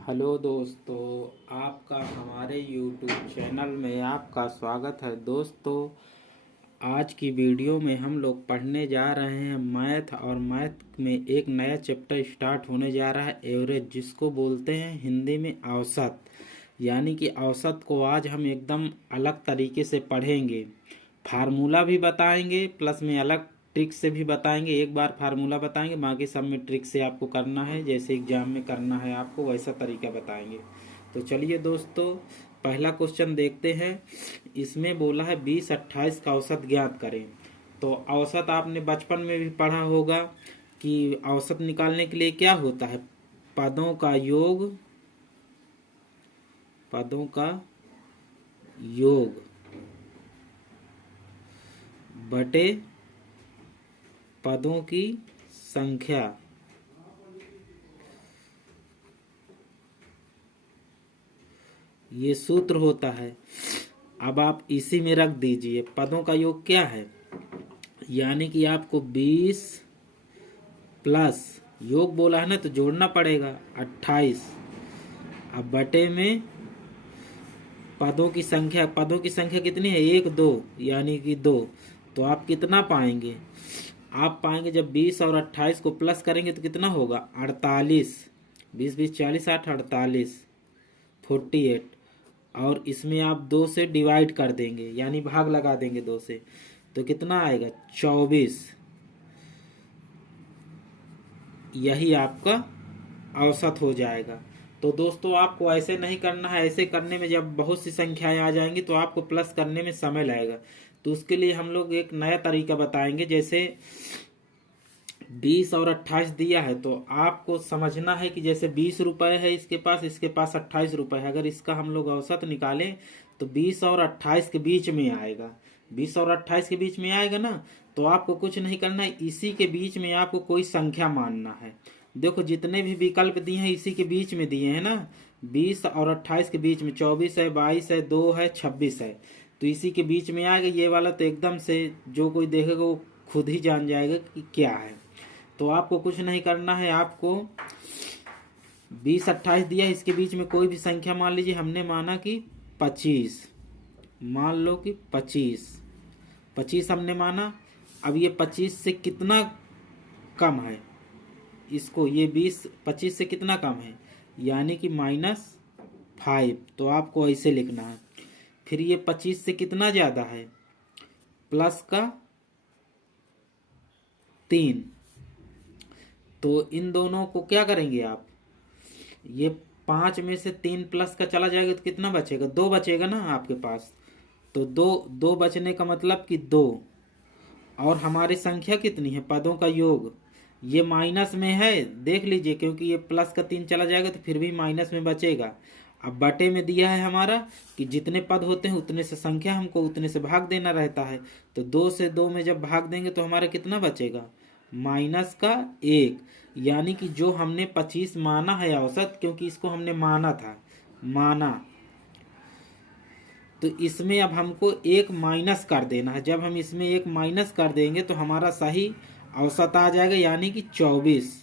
Hello दोस्तों, आपका हमारे YouTube चैनल में आपका स्वागत है। दोस्तों, आज की वीडियो में हम लोग पढ़ने जा रहे हैं मैथ, और मैथ में एक नया चैप्टर स्टार्ट होने जा रहा है एवरेज, जिसको बोलते हैं हिंदी में औसत। यानी कि औसत को आज हम एकदम अलग तरीके से पढ़ेंगे। फार्मूला भी बताएंगे, प्लस में अलग ट्रिक से भी बताएंगे। एक बार फार्मूला बताएंगे, बाकी सब में ट्रिक से आपको करना है, जैसे एग्जाम में करना है आपको वैसा तरीका बताएंगे। तो चलिए दोस्तों, पहला क्वेश्चन देखते हैं। इसमें बोला है 20-28 का औसत ज्ञात करें। तो औसत आपने बचपन में भी पढ़ा होगा कि औसत निकालने के लिए क्या होता है, पदों का योग, पदों का योग बटे पदों की संख्या। ये सूत्र होता है। अब आप इसी में रख दीजिए पदों का योग क्या है, यानी कि आपको 20 प्लस योग बोला है ना, तो जोड़ना पड़ेगा 28। अब बटे में पदों की संख्या, पदों की संख्या कितनी है, 1 2, यानी कि 2। तो आप कितना पाएंगे, आप पाएंगे जब 20 और 28 को प्लस करेंगे तो कितना होगा, 48। 20 20 40 8 48 48। और इसमें आप 2 से डिवाइड कर देंगे, यानी भाग लगा देंगे 2 से, तो कितना आएगा, 24। यही आपका औसत हो जाएगा। तो दोस्तों, आपको ऐसे नहीं करना है। ऐसे करने में जब बहुत सी संख्याएं आ जाएंगी तो आपको प्लस करने में समय लगेगा। तो उसके लिए हम लोग एक नया तरीका बताएंगे। जैसे 20 और 28 दिया है, तो आपको समझना है कि जैसे 20 रुपए है इसके पास 28 रुपए है। अगर इसका हम लोग औसत निकालें तो 20 और 28 के बीच में आएगा। 20 और 28 के बीच में आएगा ना, तो आपको कुछ नहीं करना है, इसी के बीच में आपको कोई संख्या मानना है। देखो, जितने भी विकल्प दिए हैं इसी के बीच में दिए हैं ना। 20 और 28 के बीच में 24 है, 22 है, 2 है, 26 है। तो इसी के बीच में आएगा ये वाला। तो एकदम से जो कोई देखेगा वो खुद ही जान जाएगा कि क्या है। तो आपको कुछ नहीं करना है। आपको 20-28 दिया, इसके बीच में कोई भी संख्या मान लीजिए। हमने माना कि 25, मान लो कि 25 हमने माना। अब ये 25 से कितना कम है, इसको ये 25 से कितना कम है, यानी कि -5। तो आपको ऐसे लिखना है। फिर ये 25 से कितना ज्यादा है, प्लस का 3। तो इन दोनों को क्या करेंगे आप, ये 5 में से 3 प्लस का चला जाएगा तो कितना बचेगा, 2 बचेगा ना आपके पास। तो 2 बचने का मतलब कि 2। और हमारी संख्या कितनी है, पदों का योग, ये माइनस में है, देख लीजिए, क्योंकि ये प्लस का 3 चला जाएगा तो फिर भी माइनस में बचेगा। अब बटे में दिया है हमारा कि जितने पद होते हैं उतने से संख्या हमको उतने से भाग देना रहता है। तो 2 से 2 में जब भाग देंगे तो हमारा कितना बचेगा, -1। यानी कि जो हमने 25 माना है औसत, क्योंकि इसको हमने माना था, माना, तो इसमें अब हमको 1 माइनस कर देना है। जब हम इसमें 1 माइनस कर देंगे तो हमारा सही औसत आ जाएगा, यानी कि 24।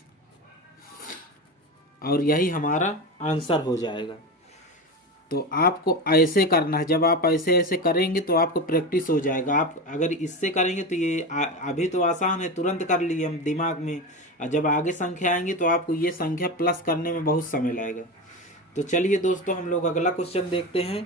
और यही हमारा आंसर हो जाएगा। तो आपको ऐसे करना है। जब आप ऐसे ऐसे करेंगे तो आपको प्रैक्टिस हो जाएगा। आप अगर इससे करेंगे तो ये अभी तो आसान है, तुरंत कर लिए हम दिमाग में। और जब आगे संख्या आएंगी तो आपको ये संख्या प्लस करने में बहुत समय लगेगा। तो चलिए दोस्तों, हम लोग अगला क्वेश्चन देखते हैं।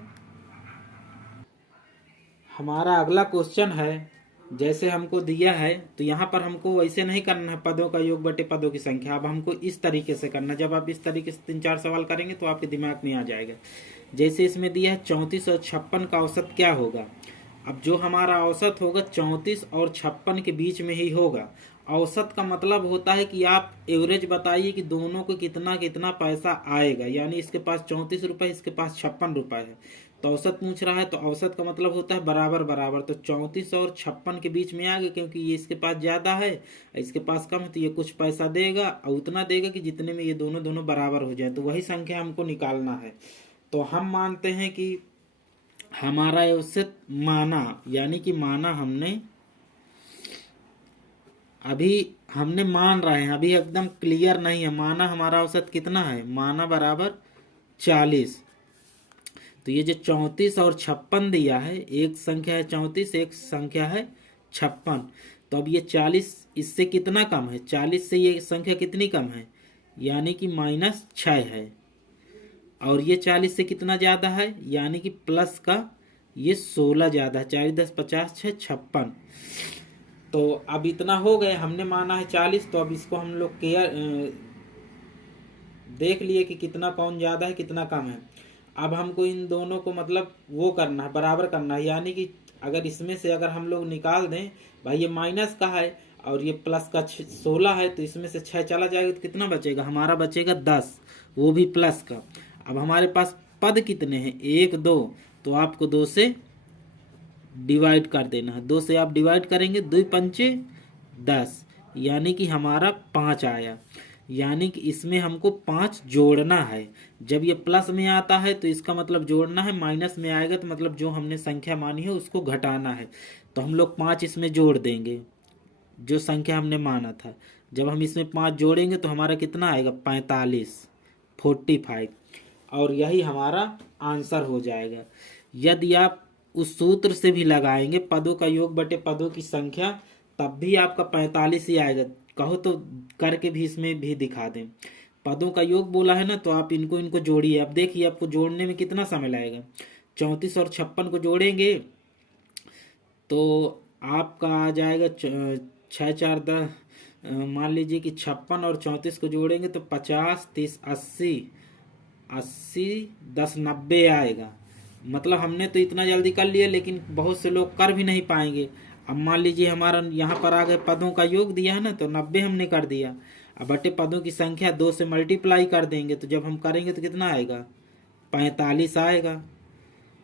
हमारा अगला क्वेश्चन है, जैसे हमको दिया है तो यहाँ पर हमको वैसे नहीं करना है, पदों का योग बटे पदों की संख्या। अब हमको इस तरीके से करना। जब आप इस तरीके से 3-4 सवाल करेंगे तो आपके दिमाग में आ जाएगा। जैसे इसमें दिया है 34 और 56 का औसत क्या होगा। अब जो हमारा औसत होगा 34 और 56 के बीच में ही होगा। औसत का मतलब होता है कि आप एवरेज बताइए कि दोनों को कितना कितना पैसा आएगा। यानी इसके पास 34 रुपए, इसके पास 56 रुपए है, तो औसत पूछ रहा है। तो औसत का मतलब होता है बराबर बराबर। तो 34 और 56 के बीच में आ गए, क्योंकि ये इसके पास ज्यादा है, इसके पास कम है, तो ये कुछ पैसा देगा और उतना देगा कि जितने में ये दोनों दोनों बराबर हो जाए। तो वही संख्या हमको निकालना है। तो हम मानते हैं कि हमारा औसत माना, यानी कि माना हमने, अभी हमने मान रहे हैं, अभी एकदम क्लियर नहीं है। माना हमारा औसत कितना है, माना बराबर 40। तो ये जो 34 और 56 दिया है, एक संख्या है 34, एक संख्या है 56। तो अब ये 40 इससे कितना कम है, 40 से ये संख्या कितनी कम है, यानी कि -6 है। और ये 40 से कितना ज़्यादा है, यानी कि प्लस का ये 16 ज़्यादा है। 4 10 50 6 56। तो अब इतना हो गए, हमने माना है 40। तो अब इसको हम लोग देख लिए कि कितना कौन ज़्यादा है कितना कम है। अब हमको इन दोनों को मतलब वो करना है, बराबर करना है। यानी कि अगर इसमें से अगर हम लोग निकाल दें, भाई ये माइनस का है और ये प्लस का 16 है, तो इसमें से 6 चला जाएगा तो कितना बचेगा, हमारा बचेगा 10, वो भी प्लस का। अब हमारे पास पद कितने हैं, 1 2, तो आपको 2 से डिवाइड कर देना है। 2 से आप डिवाइड करेंगे, 2 पंचे 10, यानी कि हमारा 5 आया। यानी कि इसमें हमको 5 जोड़ना है। जब ये प्लस में आता है तो इसका मतलब जोड़ना है, माइनस में आएगा तो मतलब जो हमने संख्या मानी है उसको घटाना है। तो हम लोग 5 इसमें जोड़ देंगे, जो संख्या हमने माना था। जब हम इसमें 5 जोड़ेंगे तो हमारा कितना आएगा, 45। और यही हमारा आंसर हो जाएगा। यदि आप उस सूत्र से भी लगाएंगे, पदों का योग बटे पदों की संख्या, तब भी आपका 45 ही आएगा। कहो तो करके भी इसमें भी दिखा दें। पदों का योग बोला है ना, तो आप इनको जोड़िए। अब देखिए आपको जोड़ने में कितना समय लगेगा। 34 और 56 को जोड़ेंगे तो आपका आ जाएगा 6 4 10। मान लीजिए कि 56 और 34 को जोड़ेंगे तो 50 30 80 10 90 आएगा। मतलब हमने तो इतना जल्दी कर लिया, लेकिन बहुत से लोग कर भी नहीं पाएंगे। अब मान लीजिए हमारा यहाँ पर आ गए पदों का योग दिया है ना, तो 90 हमने कर दिया। अब बटे पदों की संख्या 2 से मल्टीप्लाई कर देंगे, तो जब हम करेंगे तो कितना आएगा, 45 आएगा।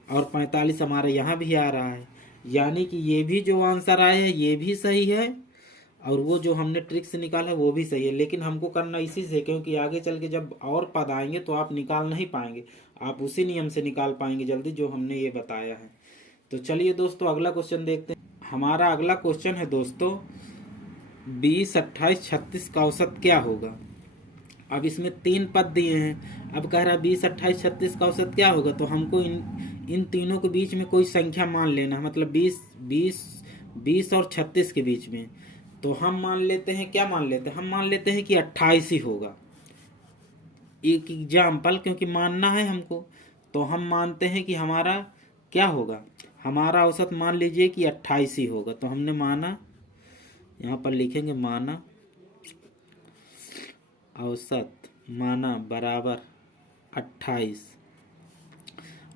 और 45 हमारे यहाँ भी आ रहा है। यानी कि ये भी जो आंसर आया है ये भी सही है, और वो जो हमने ट्रिक से निकाला है वो भी सही है। लेकिन हमको करना इसी से, क्योंकि आगे चल के जब और पद आएंगे तो आप निकाल नहीं पाएंगे, आप उसी नियम से निकाल पाएंगे जल्दी जो हमने ये बताया है। तो चलिए दोस्तों अगला क्वेश्चन देखते हैं। हमारा अगला क्वेश्चन है दोस्तों, 20 28 36 का औसत क्या होगा। अब इसमें 3 पद दिए हैं। अब कह रहा है 20 28 36 का औसत क्या होगा। तो हमको इन तीनों के बीच में कोई संख्या मान लेना है, मतलब 20 और 36 के बीच में। तो हम मान लेते हैं, क्या मान लेते हैं, हम मान लेते हैं कि 28 ही होगा। एक एग्जाम्पल, क्योंकि मानना है हमको, तो हम मानते हैं कि हमारा क्या होगा, हमारा औसत मान लीजिए कि 28 ही होगा। तो हमने माना, यहाँ पर लिखेंगे माना औसत माना बराबर 28।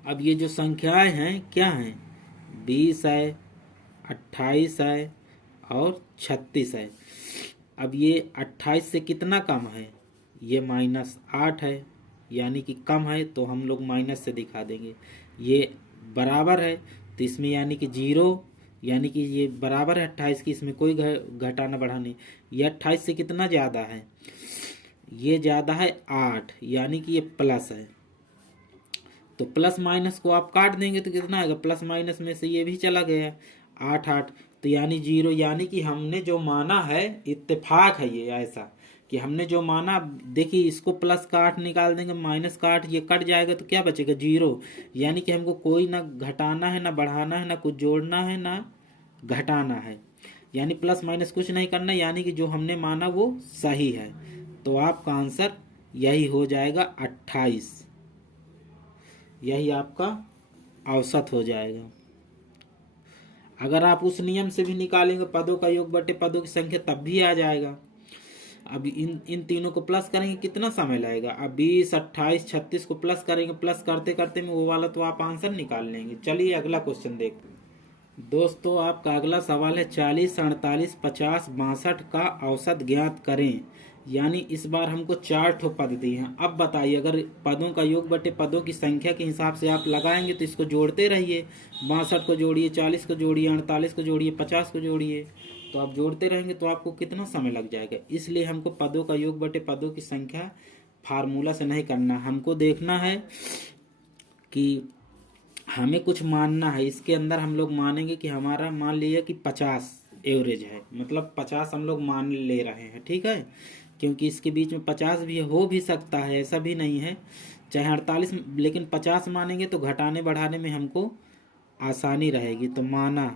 अब ये जो संख्याएं हैं क्या हैं, 20 है, 28 है और 36 है। अब ये 28 से कितना कम है, ये -8 है, यानी कि कम है, तो हम लोग माइनस से दिखा देंगे। ये बराबर है तो इसमें यानी कि 0, यानी कि ये बराबर है 28 की, इसमें कोई घटाना बढ़ाना। ये 28 से कितना ज़्यादा है, ये ज़्यादा है 8, यानी कि ये प्लस है। तो प्लस माइनस को आप काट देंगे तो कितना आएगा, प्लस माइनस में से ये भी चला गया 8 8, तो यानी 0। यानी कि हमने जो माना है, इत्तेफाक है ये ऐसा कि हमने जो माना, देखिए इसको प्लस का 8 निकाल देंगे, माइनस का 8 ये कट जाएगा तो क्या बचेगा, 0। यानी कि हमको कोई ना घटाना है ना बढ़ाना है, ना कुछ जोड़ना है ना घटाना है, यानी प्लस माइनस कुछ नहीं करना, यानी कि जो हमने माना वो सही है। तो आपका आंसर यही हो जाएगा 28, यही आपका औसत हो जाएगा। अगर आप उस नियम से भी निकालेंगे पदों का योग बटे पदों की संख्या, तब भी आ जाएगा। अब इन तीनों को प्लस करेंगे कितना समय लगेगा, अब 20 28 36 को प्लस करेंगे, प्लस करते करते में वो वाला तो आप आंसर निकाल लेंगे। चलिए अगला क्वेश्चन देखते हैं दोस्तों। आपका अगला सवाल है 40 48 50 62 का औसत ज्ञात करें। यानी इस बार हमको 4 ठो पद दिए हैं। अब बताइए, अगर पदों का योग बटे पदों की संख्या के हिसाब से आप लगाएंगे तो इसको जोड़ते रहिए, 62 को जोड़िए, 40 को जोड़िए, 48 को जोड़िए, 50 को जोड़िए, तो आप जोड़ते रहेंगे तो आपको कितना समय लग जाएगा। इसलिए हमको पदों का योग बटे पदों की संख्या फार्मूला से नहीं करना, हमको देखना है कि हमें कुछ मानना है। इसके अंदर हम लोग मानेंगे कि हमारा मान लिया कि 50 एवरेज है, मतलब 50 हम लोग मान ले रहे हैं, ठीक है। क्योंकि इसके बीच में 50 भी हो भी सकता है, ऐसा भी नहीं है, चाहे 48, लेकिन 50 मानेंगे तो घटाने बढ़ाने में हमको आसानी रहेगी। तो माना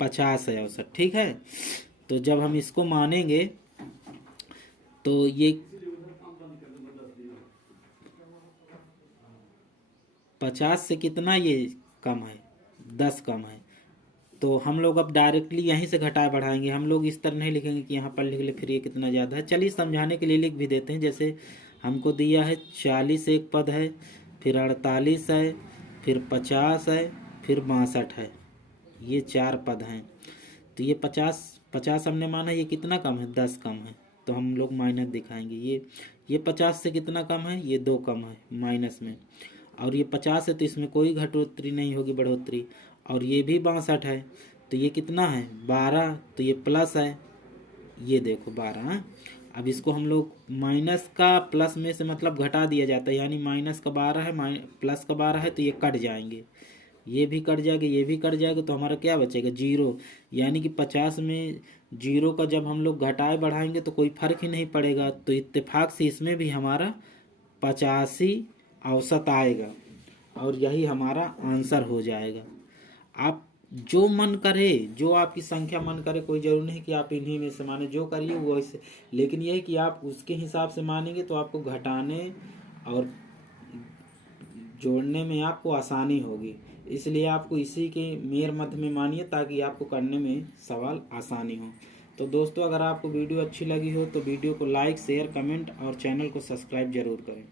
50 है औसत, ठीक है। तो जब हम इसको मानेंगे तो ये 50 से कितना ये कम है, 10 कम है। तो हम लोग अब डायरेक्टली यहीं से घटाए बढ़ाएंगे, हम लोग इस तरह नहीं लिखेंगे कि यहाँ पर लिख ले फिर ये कितना ज़्यादा है। चलिए समझाने के लिए लिख भी देते हैं। जैसे हमको दिया है 40 एक पद है, फिर 48 है, फिर 50 है, फिर 62 है, ये 4 पद हैं। तो ये 50 हमने माना, ये कितना कम है, 10 कम है, तो हम लोग माइनस दिखाएंगे। ये 50 से कितना कम है, ये 2 कम है माइनस में, और ये 50 है तो इसमें कोई घटोत्तरी नहीं होगी, बढ़ोतरी। और ये भी 62 है, तो ये कितना है, 12, तो ये प्लस है, ये देखो 12। हाँ, अब इसको हम लोग माइनस का प्लस में से मतलब घटा दिया जाता है, यानी माइनस का 12 है, प्लस का 12 है, तो ये कट जाएंगे, ये भी कट जाएगा, ये भी कट जाएगा, तो हमारा क्या बचेगा, 0। यानी कि 50 में 0 का जब हम लोग घटाए बढ़ाएंगे तो कोई फर्क ही नहीं पड़ेगा। तो इत्तेफाक से इसमें भी हमारा 85 औसत आएगा, और यही हमारा आंसर हो जाएगा। आप जो मन करे, जो आपकी संख्या मन करे, कोई जरूरी नहीं कि आप इन्हीं में से माने, जो करिए वो ऐसे, लेकिन यह है कि आप उसके हिसाब से मानेंगे तो आपको घटाने और जोड़ने में आपको आसानी होगी। इसलिए आपको इसी के मेर मध्य में मानिए, ताकि आपको करने में सवाल आसानी हो। तो दोस्तों, अगर आपको वीडियो अच्छी लगी हो तो वीडियो को लाइक, शेयर, कमेंट और चैनल को सब्सक्राइब जरूर करें।